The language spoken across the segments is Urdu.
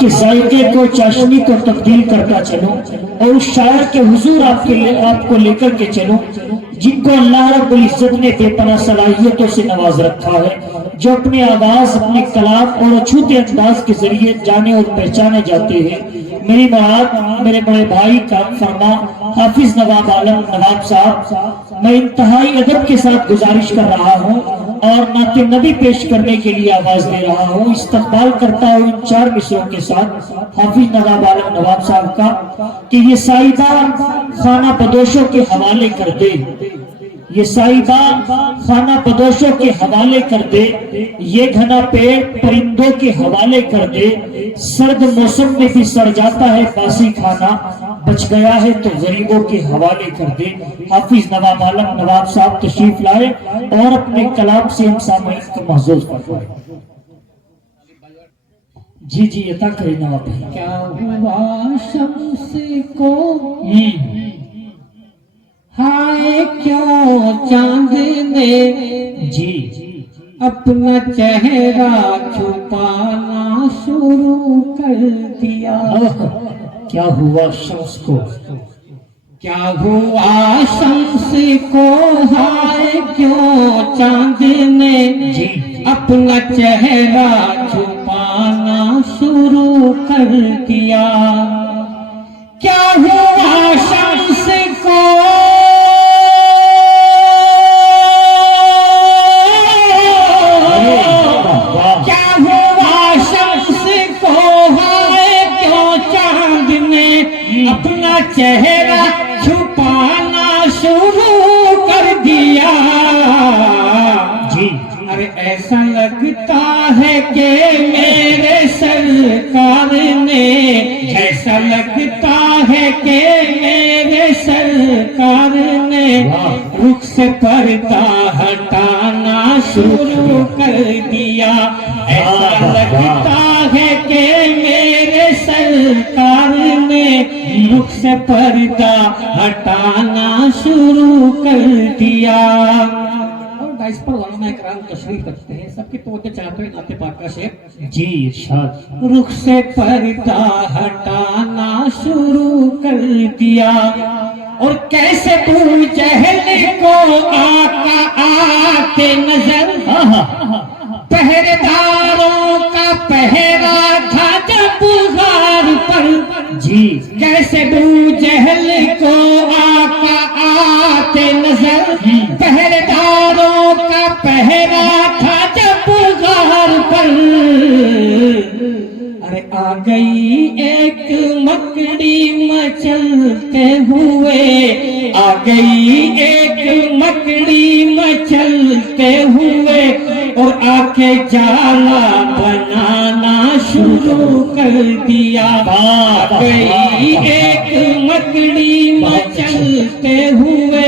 کے ذائقے کو چاشنی کو تبدیل کرتا چلوں اور اس شاعر کے حضور آپ کو لے کر کے چلوں جن کو اللہ رب العزت نے بے پناہ صلاحیتوں سے نواز رکھا ہے، جو اپنے آواز، اپنے کلام اور اچھوتے انداز کے ذریعے جانے اور پہچانے جاتے ہیں۔ میری مراد میرے بڑے بھائی کام فرما حافظ نواب عالم نواب صاحب، میں انتہائی ادب کے ساتھ گزارش کر رہا ہوں اور نعت نبی پیش کرنے کے لیے آواز دے رہا ہوں۔ استقبال کرتا ہوں ان 4 مصروں کے ساتھ حافظ نواب عالم نواب صاحب کا کہ یہ سائبہ خانہ بدوشوں کے حوالے کر دے، یہ سائبہ خانہ بدوشوں کے حوالے کر دے، یہ گھنا پیڑ پرندوں کے حوالے کر دے، سرد موسم میں بھی سڑ جاتا ہے باسی کھانا، بچ گیا ہے تو غریبوں کے حوالے کر دے۔ حافظ نواب عالم نواب صاحب تشریف لائے اور اپنے کلام سے ہم سامعین کو محظوظ فرمائے۔ جی جی عطا کریں نواب بھائی۔ کیا ہوا شمس کو ہائے کیوں چاند نے جی اپنا چہرہ چھپانا شروع کر دیا؟ کیا ہوا شمس کو، کیا ہوا شمس کو ہائے کیوں چاند نے اپنا چہرہ چھپانا شروع کر دیا؟ کیا ہوا شمس کو اپنا چہرہ چھپانا شروع کر دیا؟ جی ارے ایسا لگتا ہے کہ میرے سرکار نے، ایسا لگتا ہے کہ میرے سرکار نے رخ سے پردہ ہٹانا شروع کر دیا۔ ایسا لگتا ہے کہ میرے سرکار نے رخ سے پردہ ہٹانا شروع کر دیا۔ اور اس پر علماء اکرام تشریف رکھتے ہیں، سب کی توجہ چاہتے ہیں نعت پاک کا شعر۔ جی ارشاد۔ رخ سے پردہ ہٹانا شروع کر دیا، اور کیسے ابو جہل کو آقا آتے نظر، پہرےداروں کا پہرا تھا جب غار پر، جی کیسے ابو جہل کو آقا آتے نظر، پہرےداروں کا پہرا تھا جب غار پر۔ ارے آ گئی ایک مکڑی مچلتے ہوئے، آ گئی ایک مکڑی مچلتے ہوئے، اور آ کے جالا بنانا شروع کر دیا۔ آ گئی ایک مکڑی مچلتے ہوئے،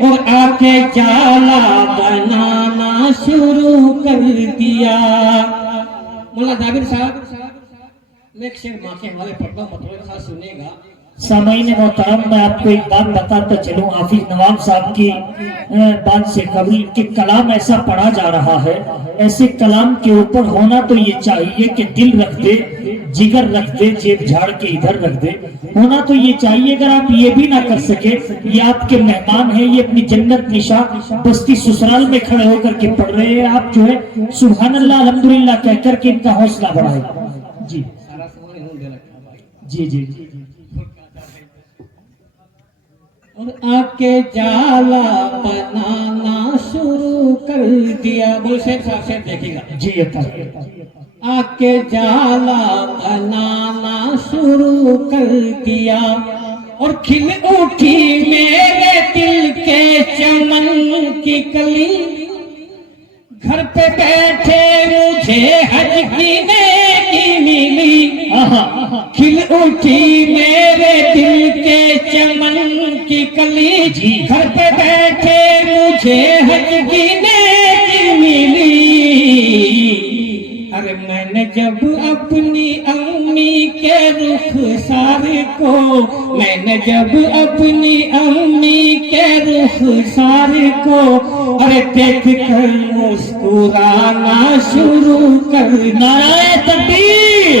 اور آ کے جالا بنانا شروع کر دیا۔ مولانا جابر صاحب میں ایک شعر ماں کے حوالے پڑھتا ہوں، مطلب خاص سنیے گا۔ سامعین محترم، میں آپ کو ایک بات بتاتا چلوں، حافظ نواب صاحب کی بات سے قبل کہ کلام ایسا پڑھا جا رہا ہے، ایسے کلام کے اوپر ہونا تو یہ چاہیے کہ دل رکھ دے، جگر رکھ دے، جیب جھاڑ کے ادھر رکھ دے، ہونا تو یہ چاہیے۔ اگر آپ یہ بھی نہ کر سکے، یہ آپ کے مہمان ہیں، یہ اپنی جنت نشاں بستی سسرال میں کھڑے ہو کر کے پڑھ رہے ہیں، آپ جو ہے سبحان اللہ الحمدللہ کہہ کر کے ان کا حوصلہ بڑھائے۔ جی جی جی اور آ کے جالا بنانا شروع کر دیا۔ بول شیخ صاحب شیخ دیکھیں گا جی آ کے جالا بنانا شروع کر دیا، اور کھل اٹھی میرے دل کے چمن کی کلی، گھر پہ بیٹھے مجھے حج کی نیکی ملی، کھل اٹھی میرے دل کے چمن کی کلی، گھر پہ بیٹھے مجھے حج کی نیکی ملی۔ ارے میں نے جب اپنی امی کے رخسار کو، میں نے جب اپنی امی کے رخسار کو، ارے دیکھ کر مسکرانا شروع کر، نعرہ تکبیر،